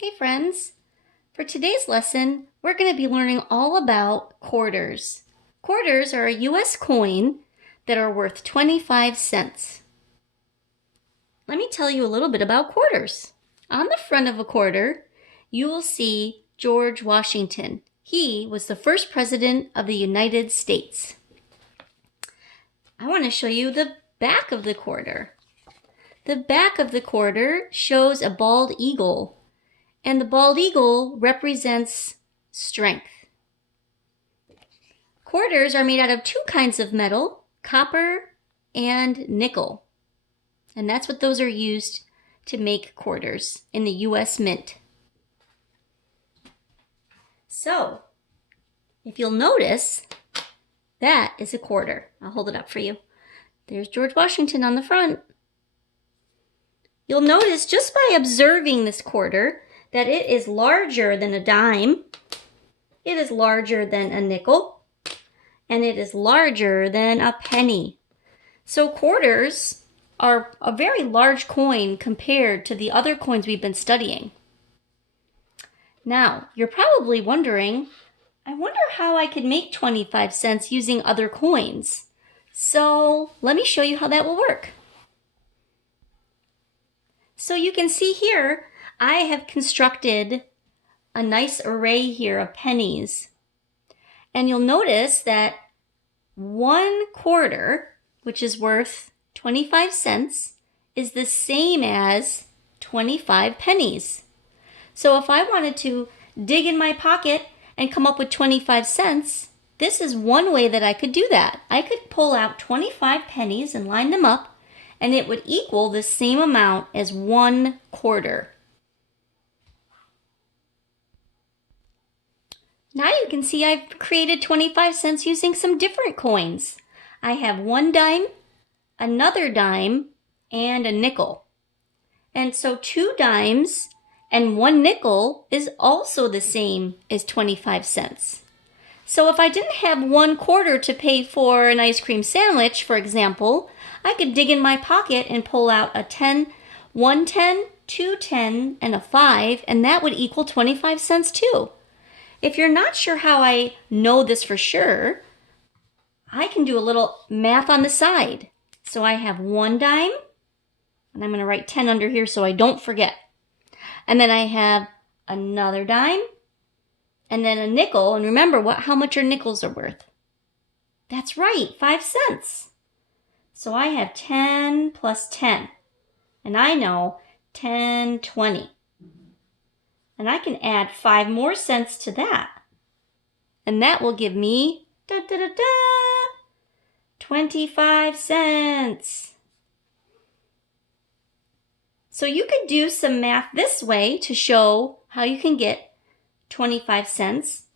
Hey friends! For today's lesson, we're going to be learning all about quarters. Quarters are a US coin that are worth 25 cents. Let me tell you a little bit about quarters. On the front of a quarter, you will see George Washington. He was the first president of the United States. I want to show you the back of the quarter. The back of the quarter shows a bald eagle. And the bald eagle represents strength. Quarters are made out of two kinds of metal, copper and nickel. And that's what those are used to make quarters in the US Mint. So, if you'll notice, that is a quarter. I'll hold it up for you. There's George Washington on the front. You'll notice just by observing this quarter that it is larger than a dime, it is larger than a nickel, and it is larger than a penny. So quarters are a very large coin compared to the other coins we've been studying. Now, you're probably wondering, I wonder how I could make 25 cents using other coins. So let me show you how that will work. So you can see here, I have constructed a nice array here of pennies. And you'll notice that 1 quarter, which is worth 25 cents, is the same as 25 pennies. So if I wanted to dig in my pocket and come up with 25 cents, this is one way that I could do that. I could pull out 25 pennies and line them up, and it would equal the same amount as 1 quarter. Now you can see I've created 25 cents using some different coins. I have 1 dime, another dime, and a nickel. And so 2 dimes and 1 nickel is also the same as 25 cents. So if I didn't have 1 quarter to pay for an ice cream sandwich, for example, I could dig in my pocket and pull out a 10, 1 10, 2 10, and a 5, and that would equal 25 cents too. If you're not sure how I know this for sure, I can do a little math on the side. So I have 1 dime, and I'm going to write 10 under here so I don't forget. And then I have another dime, and then a nickel. And remember, how much are nickels are worth? That's right, 5 cents. So I have 10 plus 10. And I know 10, 20. And I can add 5 more cents to that. And that will give me 25 cents. So you could do some math this way to show how you can get 25 cents.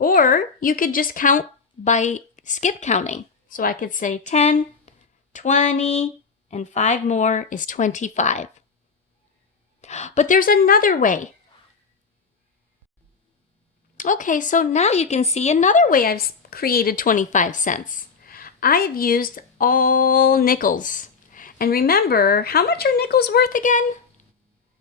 Or you could just count by skip counting. So I could say 10, 20, and 5 more is 25. But there's another way. Okay, so now you can see another way I've created 25 cents. I've used all nickels. And remember, how much are nickels worth again?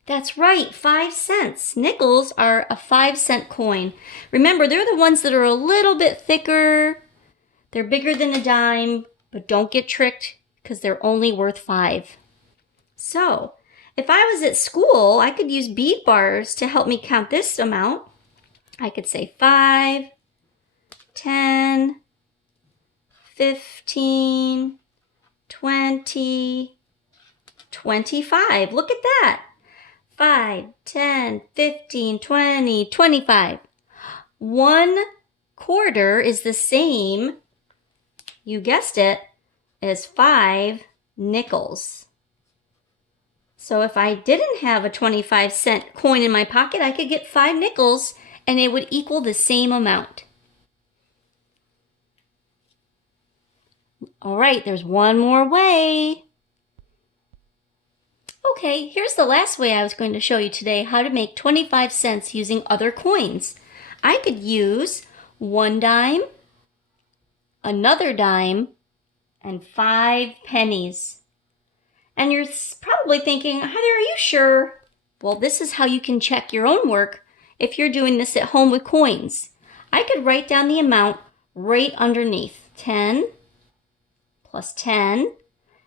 That's right, 5 cents. Nickels are a 5-cent coin. Remember, they're the ones that are a little bit thicker. They're bigger than a dime, but don't get tricked because they're only worth 5. So, if I was at school, I could use bead bars to help me count this amount. I could say 5, 10, 15, 20, 25. Look at that. 5, 10, 15, 20, 25. 1 quarter is the same, you guessed it, as 5 nickels. So if I didn't have a 25-cent coin in my pocket, I could get 5 nickels and it would equal the same amount. All right, there's one more way. Okay, here's the last way I was going to show you today how to make 25 cents using other coins. I could use 1 dime, another dime, and 5 pennies. And you're probably thinking, Heather, are you sure? Well, this is how you can check your own work if you're doing this at home with coins. I could write down the amount right underneath. 10 plus 10,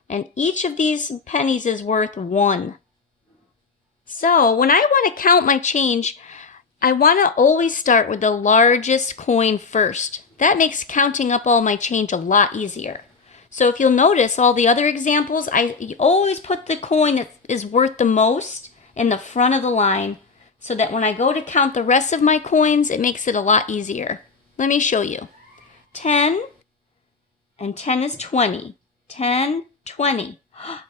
and each of these pennies is worth 1. So when I want to count my change, I want to always start with the largest coin first. That makes counting up all my change a lot easier. So if you'll notice all the other examples, I always put the coin that is worth the most in the front of the line so that when I go to count the rest of my coins, it makes it a lot easier. Let me show you. 10 and 10 is 20. 10, 20.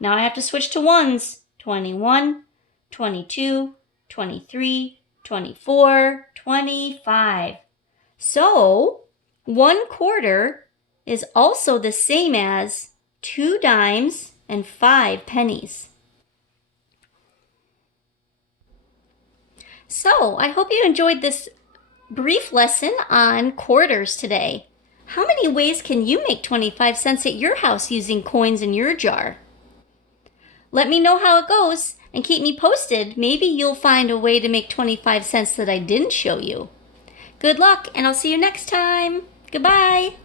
Now I have to switch to ones. 21, 22, 23, 24, 25. So 1/4 is also the same as 2 dimes and 5 pennies. So I hope you enjoyed this brief lesson on quarters today. How many ways can you make 25 cents at your house using coins in your jar? Let me know how it goes and keep me posted. Maybe you'll find a way to make 25 cents that I didn't show you. Good luck, and I'll see you next time. Goodbye.